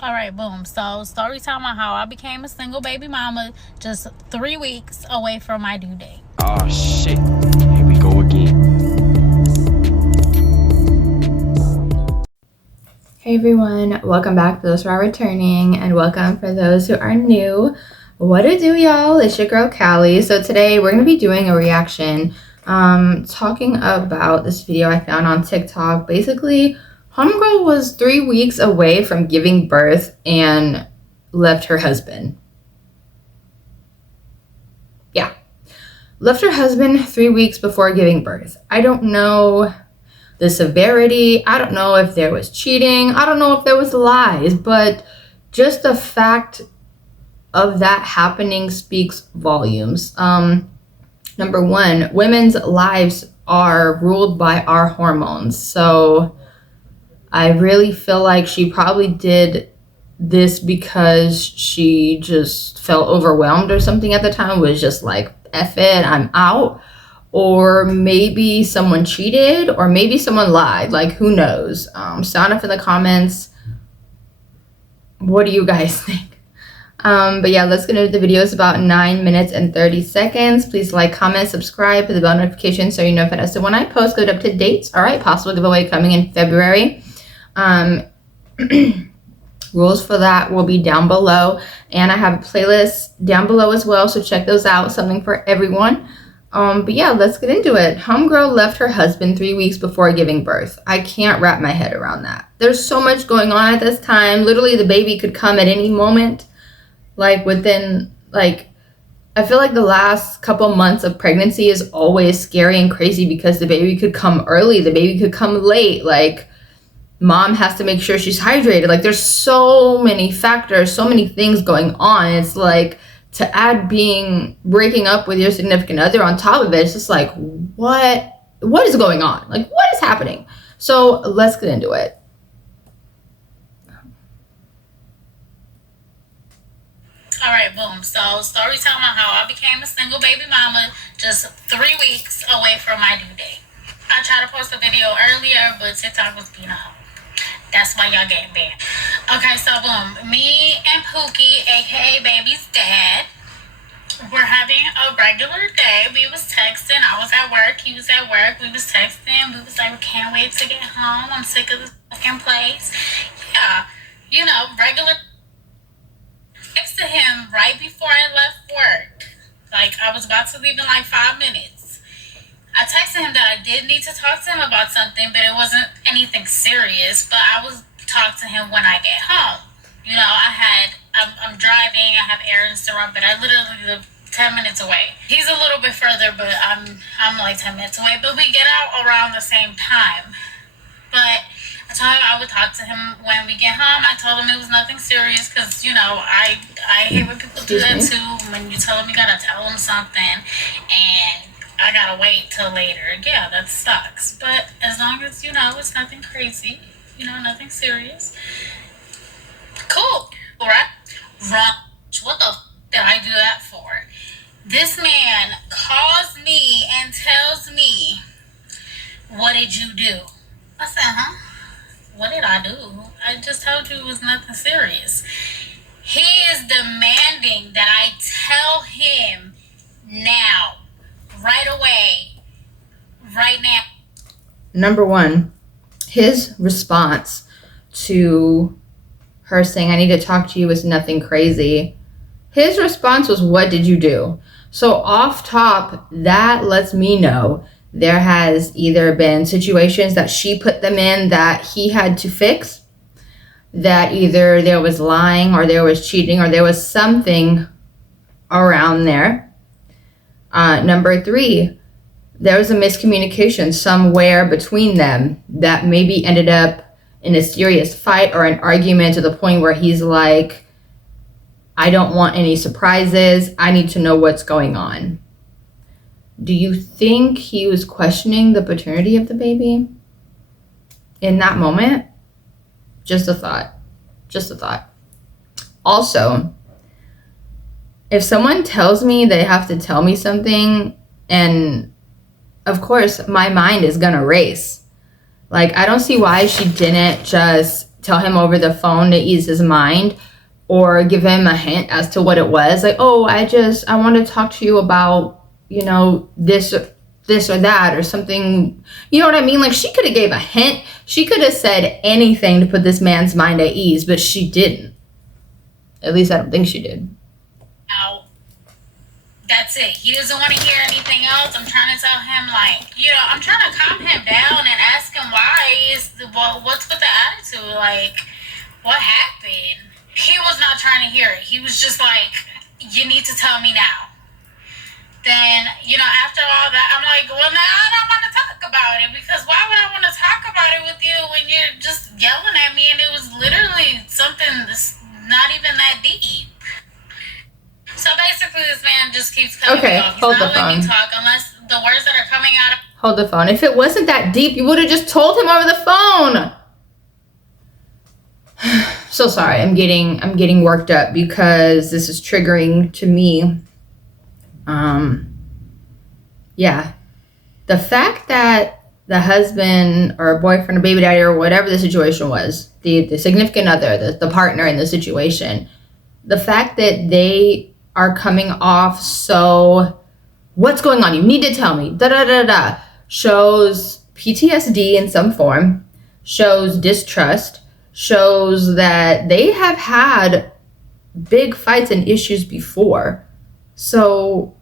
All right, boom. So story time on how I became a single baby mama just 3 weeks away from my due date. Oh shit, here we go again. Hey everyone, welcome back for those who are returning, and welcome for those who are new. What it do, y'all? It's your girl Callie. So today we're going to be doing a reaction talking about this video I found on TikTok. Basically, homegirl was 3 weeks away from giving birth and left her husband. Yeah, left her husband 3 weeks before giving birth. I don't know the severity. I don't know if there was cheating. I don't know if there was lies, but just the fact of that happening speaks volumes. Number one, women's lives are ruled by our hormones. So I really feel like she probably did this because she just felt overwhelmed or something at the time, was just like, F it, I'm out. Or maybe someone cheated, or maybe someone lied. Like, who knows? Sound off in the comments. What do you guys think? But yeah, let's get into the video. It's about 9 minutes and 30 seconds. Please like, comment, subscribe, hit the bell notification so you know as to when I post. Go up to dates. All right, possible giveaway coming in February. Rules for that will be down below, and I have a playlist down below as well, so check those out. Something for everyone. But yeah, let's get into it. Homegirl left her husband 3 weeks before giving birth. I can't wrap my head around that. There's so much going on at this time. Literally, the baby could come at any moment. Like, within, like, I feel like the last couple months of pregnancy is always scary and crazy because the baby could come early. The baby could come late. Like, mom has to make sure she's hydrated. Like, there's so many factors, so many things going on. It's like, to add breaking up with your significant other on top of it, it's just like, what is going on? Like, what is happening? So let's get into it. All right, boom. So story time on how I became a single baby mama just 3 weeks away from my due date. I tried to post a video earlier, but TikTok was being a hoe. That's why y'all getting banned. Okay, so boom. Me and Pookie, aka baby's dad, we're having a regular day. We was texting. I was at work. He was at work. We was texting. We was like, we can't wait to get home. I'm sick of this fucking place. Yeah, you know, regular. Texted him right before I left work. Like, I was about to leave in like 5 minutes. I texted him that I did need to talk to him about something, but it wasn't anything serious. But I was talk to him when I get home. You know, I'm driving, I have errands to run, but I literally live 10 minutes away. He's a little bit further, but I'm like 10 minutes away. But we get out around the same time. But I told him I would talk to him when we get home. I told him it was nothing serious because, you know, I hate when people do that too. When you tell them you gotta tell them something and I gotta wait till later. Yeah, that sucks. But as long as, you know, it's nothing crazy, you know, nothing serious. Cool, right? What the f did I do that for? This man calls me and tells me, what did you do? I said, huh? What did I do? I just told you it was nothing serious. He is demanding that I tell him now, right away, right now. Number one, his response to her saying, I need to talk to you, is nothing crazy. His response was, what did you do? So off top, that lets me know there has either been situations that she put them in that he had to fix, that either there was lying or there was cheating or there was something around there. Number three, there was a miscommunication somewhere between them that maybe ended up in a serious fight or an argument to the point where he's like, I don't want any surprises. I need to know what's going on. Do you think he was questioning the paternity of the baby in that moment? Just a thought. Just a thought. Also, if someone tells me they have to tell me something, and of course my mind is gonna race. Like, I don't see why she didn't just tell him over the phone to ease his mind, or give him a hint as to what it was. Like, oh, I want to talk to you about, you know, this or that or something. You know what I mean? Like, she could have gave a hint. She could have said anything to put this man's mind at ease, but she didn't. At least I don't think she did. Now, that's it. He doesn't want to hear anything else. I'm trying to tell him, like, you know, I'm trying to calm him down and ask him what's with the attitude? Like, what happened? He was not trying to hear it. He was just like, you need to tell me now. Then, you know, after all that, I'm like, well, now I don't want to talk about it, because why would I want to talk about it with you when you're just yelling at me and it was literally something that's not even that deep? So basically, this man just keeps cutting me off. He's hold not the phone. letting me talk unless the words that are coming out of... Hold the phone. If it wasn't that deep, you would have just told him over the phone. So sorry, I'm getting worked up because this is triggering to me. Yeah. The fact that the husband or boyfriend or baby daddy or whatever the situation was, the significant other, the partner in the situation, the fact that they are coming off so, what's going on? You need to tell me, da-da-da-da, shows PTSD in some form, shows distrust, shows that they have had big fights and issues before. So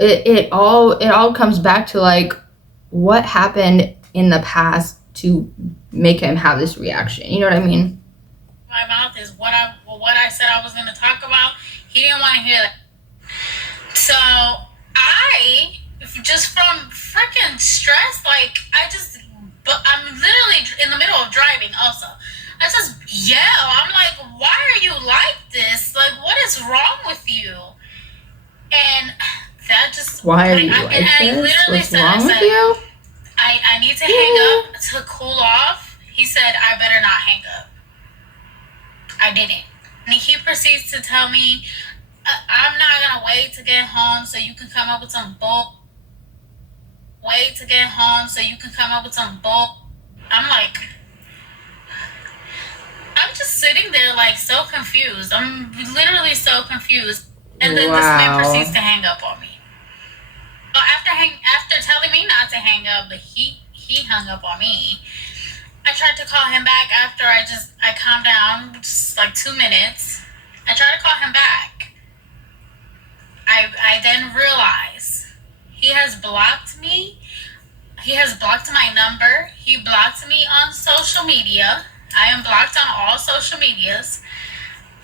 it all comes back to, like, what happened in the past to make him have this reaction. You know what I mean? My mouth is what I said I was going to talk about. He didn't want to hear that. So I, just from freaking stress, like, I'm literally in the middle of driving also. I just yell. I'm like, why are you like this? Like, what is wrong with you? And that just... Why are you like this? What's wrong with you? I need to hang up to cool off. He said, I better not hang up. I didn't. And he proceeds to tell me, I'm not going to wait to get home so you can come up with some bull. Wait to get home so you can come up with some bull. I'm like... I'm just sitting there, like, so confused. I'm literally so confused. And then this man proceeds to hang up on me. Well, after telling me not to hang up, but he hung up on me. I tried to call him back after I calmed down, just like 2 minutes. I tried to call him back. I then realized he has blocked me. He has blocked my number. He blocked me on social media. I am blocked on all social medias.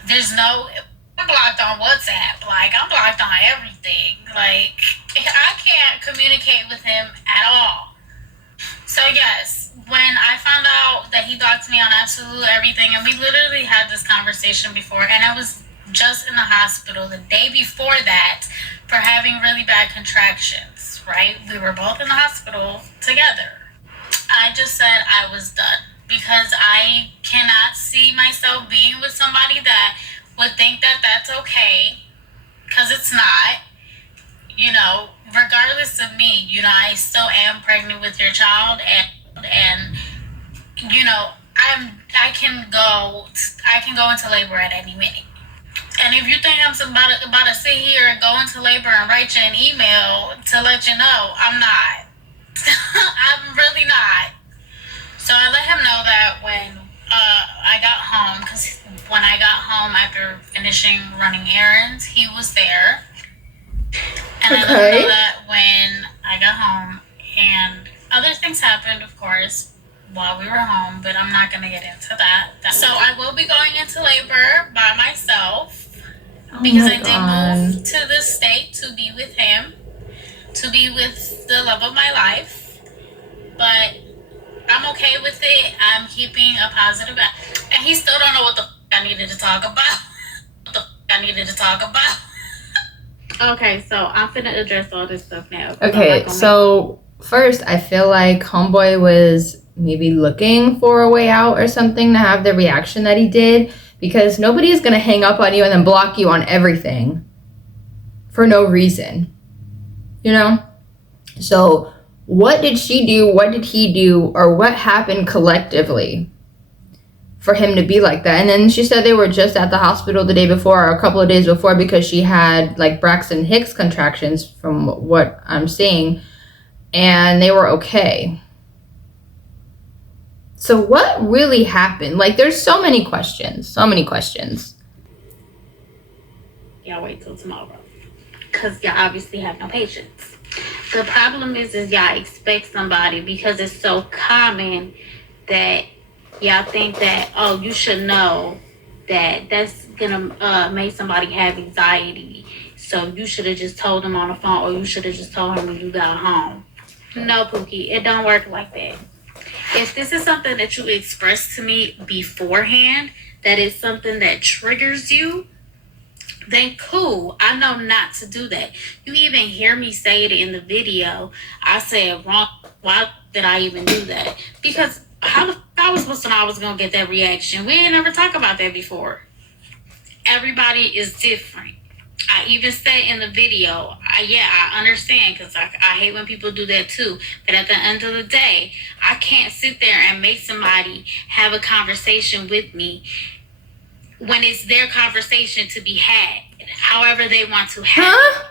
I'm blocked on WhatsApp. Like, I'm blocked on everything. Like, I can't communicate with him at all. So yes, when I found out that he blocked me on absolute everything, and we literally had this conversation before, and I was just in the hospital the day before that for having really bad contractions, right? We were both in the hospital together. I just said I was done, because I cannot see myself being with somebody that would think that that's okay, because it's not. You know, regardless of me, you know, I still am pregnant with your child, and you know, I can go into labor at any minute. And if you think I'm about to sit here and go into labor and write you an email to let you know, I'm not. I'm really not. So I let him know that when I got home, because when I got home after finishing running errands, he was there. And I let him know that when I got home, and other things happened, of course, while we were home, but I'm not going to get into that. So I will be going into labor by myself, because I did move to this state to be with him, to be with the love of my life. But I'm okay with it. I'm keeping a positive... And he still don't know what the I needed to talk about. Okay, so I'm finna address all this stuff now. Okay, so first, I feel like Homeboy was maybe looking for a way out or something to have the reaction that he did, because nobody is going to hang up on you and then block you on everything for no reason. You know? So what did she do? What did he do? Or what happened collectively for him to be like that. And then she said they were just at the hospital the day before or a couple of days before because she had like Braxton Hicks contractions from what I'm seeing, and they were okay. So what really happened? Like, there's so many questions. Y'all wait till tomorrow. Because y'all obviously have no patience. The problem is y'all expect somebody because it's so common that y'all think that, oh, you should know that that's gonna make somebody have anxiety. So you should have just told them on the phone, or you should have just told him when you got home. No, Pookie, it don't work like that. If this is something that you express to me beforehand, that is something that triggers you, then cool. I know not to do that. You even hear me say it in the video. I said wrong. Why did I even do that? Because how the f*** I was supposed to know I was going to get that reaction? We ain't never talked about that before. Everybody is different. I even said in the video, I understand, because I hate when people do that too. But at the end of the day, I can't sit there and make somebody have a conversation with me when it's their conversation to be had, however they want to have it.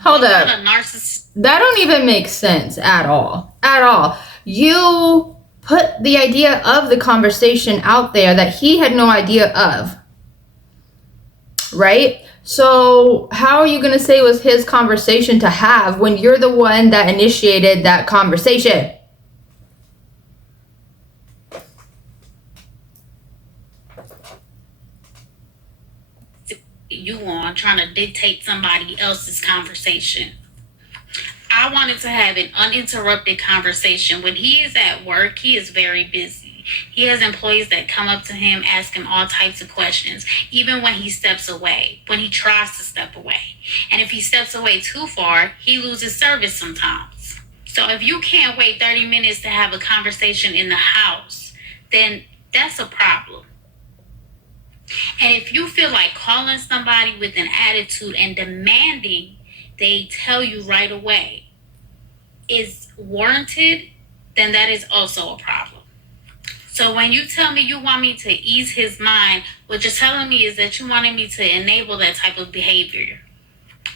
Hold up. A narcissist. That don't even make sense at all. At all. You put the idea of the conversation out there that he had no idea of. Right? So how are you going to say it was his conversation to have when you're the one that initiated that conversation? You on trying to dictate somebody else's conversation. I wanted to have an uninterrupted conversation. When he is at work, he is very busy. He has employees that come up to him, ask him all types of questions, even when he steps away, when he tries to step away. And if he steps away too far, he loses service sometimes. So if you can't wait 30 minutes to have a conversation in the house, then that's a problem. And if you feel like calling somebody with an attitude and demanding they tell you right away is warranted, then that is also a problem. So when you tell me you want me to ease his mind, what you're telling me is that you wanted me to enable that type of behavior.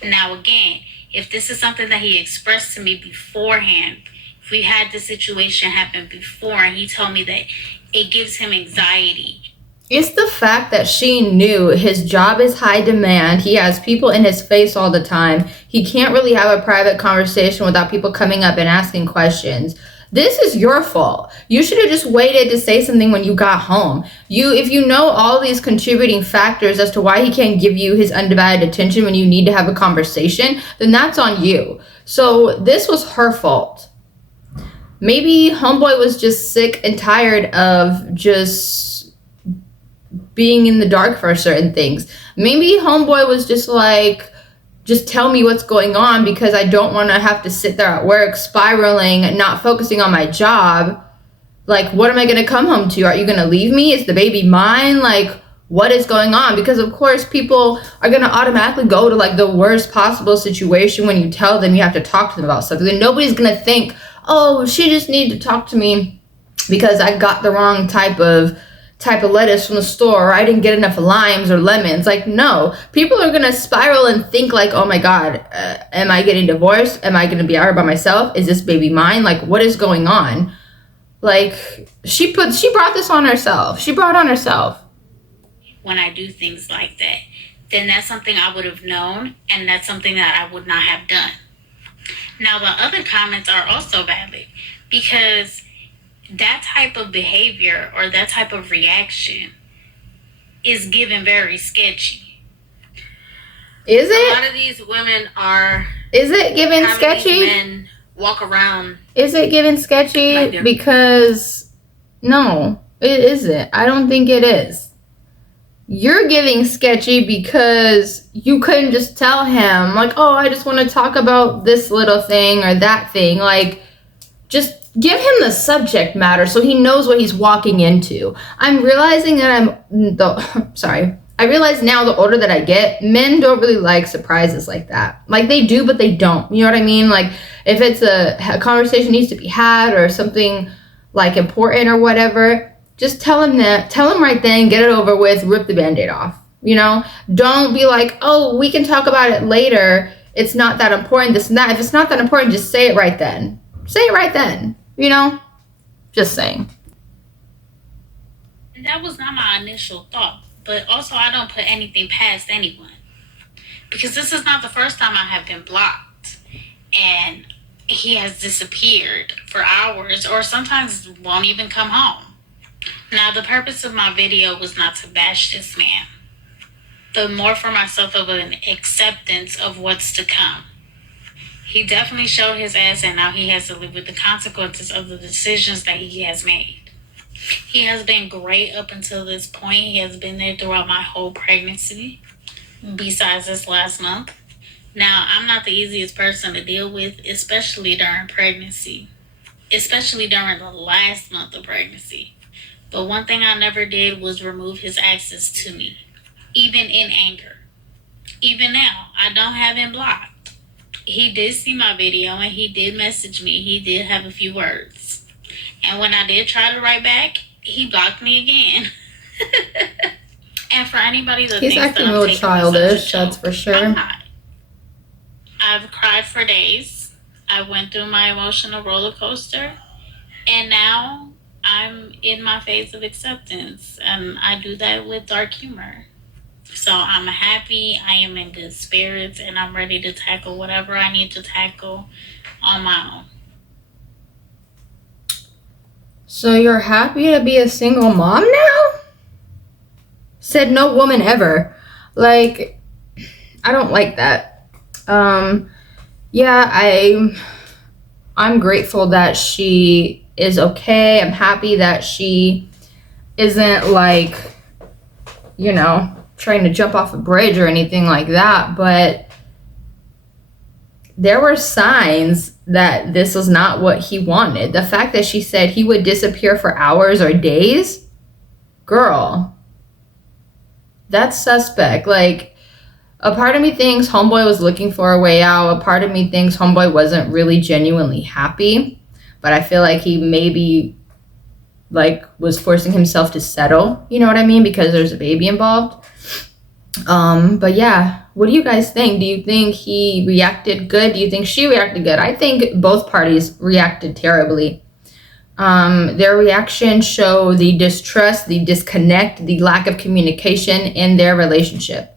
Now again, if this is something that he expressed to me beforehand, if we had this situation happen before and he told me that it gives him anxiety. It's the fact that she knew his job is high demand. He has people in his face all the time. He can't really have a private conversation without people coming up and asking questions. This is your fault. You should have just waited to say something when you got home. If you know all these contributing factors as to why he can't give you his undivided attention when you need to have a conversation, then that's on you. So this was her fault. Maybe homeboy was just sick and tired of just being in the dark for certain things. Maybe homeboy was just like, just tell me what's going on because I don't want to have to sit there at work spiraling, not focusing on my job. Like, what am I going to come home to? Are you going to leave me? Is the baby mine? Like, what is going on? Because of course people are going to automatically go to like the worst possible situation when you tell them you have to talk to them about something. And nobody's going to think, oh, she just needed to talk to me because I got the wrong type of lettuce from the store, or I didn't get enough limes or lemons. Like, no, people are gonna spiral and think like, oh my god, am I getting divorced? Am I gonna be out by myself? Is this baby mine? Like, what is going on? Like, she brought this on herself. She brought on herself. When I do things like that, then that's something I would have known, and that's something that I would not have done. Now the other comments are also valid, because that type of behavior or that type of reaction is given very sketchy. Is it? A lot of these women are. Is it given sketchy? These men walk around. Is it given sketchy? Like because no, it isn't. I don't think it is. You're giving sketchy because you couldn't just tell him like, oh, I just want to talk about this little thing or that thing. Like, just give him the subject matter so he knows what he's walking into. I'm realizing that I realize now the older that I get, men don't really like surprises like that. Like, they do, but they don't. You know what I mean? Like, if it's a conversation needs to be had or something like important or whatever, just tell him right then, get it over with, rip the Band-Aid off. You know, don't be like, oh, we can talk about it later. It's not that important, this and that. If it's not that important, just say it right then. Say it right then, you know? Just saying. And that was not my initial thought. But also, I don't put anything past anyone. Because this is not the first time I have been blocked. And he has disappeared for hours or sometimes won't even come home. Now, the purpose of my video was not to bash this man, but more for myself of an acceptance of what's to come. He definitely showed his ass, and now he has to live with the consequences of the decisions that he has made. He has been great up until this point. He has been there throughout my whole pregnancy, besides this last month. Now, I'm not the easiest person to deal with, especially during pregnancy, especially during the last month of pregnancy. But one thing I never did was remove his access to me, even in anger. Even now, I don't have him blocked. He did see my video and he did message me. He did have a few words. And when I did try to write back, he blocked me again. And for anybody that He's thinks acting that a I'm little taking childish, myself that's a for joke, sure. I'm not. I've cried for days. I went through my emotional roller coaster. And now I'm in my phase of acceptance. And I do that with dark humor. So I'm happy, I am in good spirits, and I'm ready to tackle whatever I need to tackle on my own. So you're happy to be a single mom now? Said no woman ever. Like, I don't like that. Yeah, I'm grateful that she is okay. I'm happy that she isn't like, you know, trying to jump off a bridge or anything like that, but there were signs that this was not what he wanted. The fact that she said he would disappear for hours or days, girl, that's suspect. Like, a part of me thinks homeboy was looking for a way out. A part of me thinks homeboy wasn't really genuinely happy, but I feel like he maybe like was forcing himself to settle, you know what I mean, because there's a baby involved. But yeah, what do you guys think? Do you think he reacted good? Do you think she reacted good? I think both parties reacted terribly. Their reactions show the distrust, the disconnect, the lack of communication in their relationship.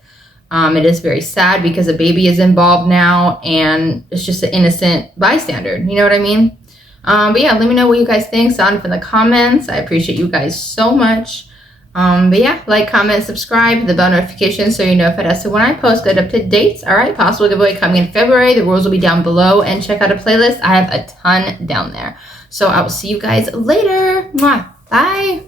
It is very sad because a baby is involved now and it's just an innocent bystander. You know what I mean? But yeah, let me know what you guys think. Sound off in the comments. I appreciate you guys so much. But yeah, like, comment, subscribe, hit the bell notification so you're notified as to when I post good up-to-date dates. All right, possible giveaway coming in February. The rules will be down below, and check out a playlist. I have a ton down there. So I will see you guys later. Mwah. Bye.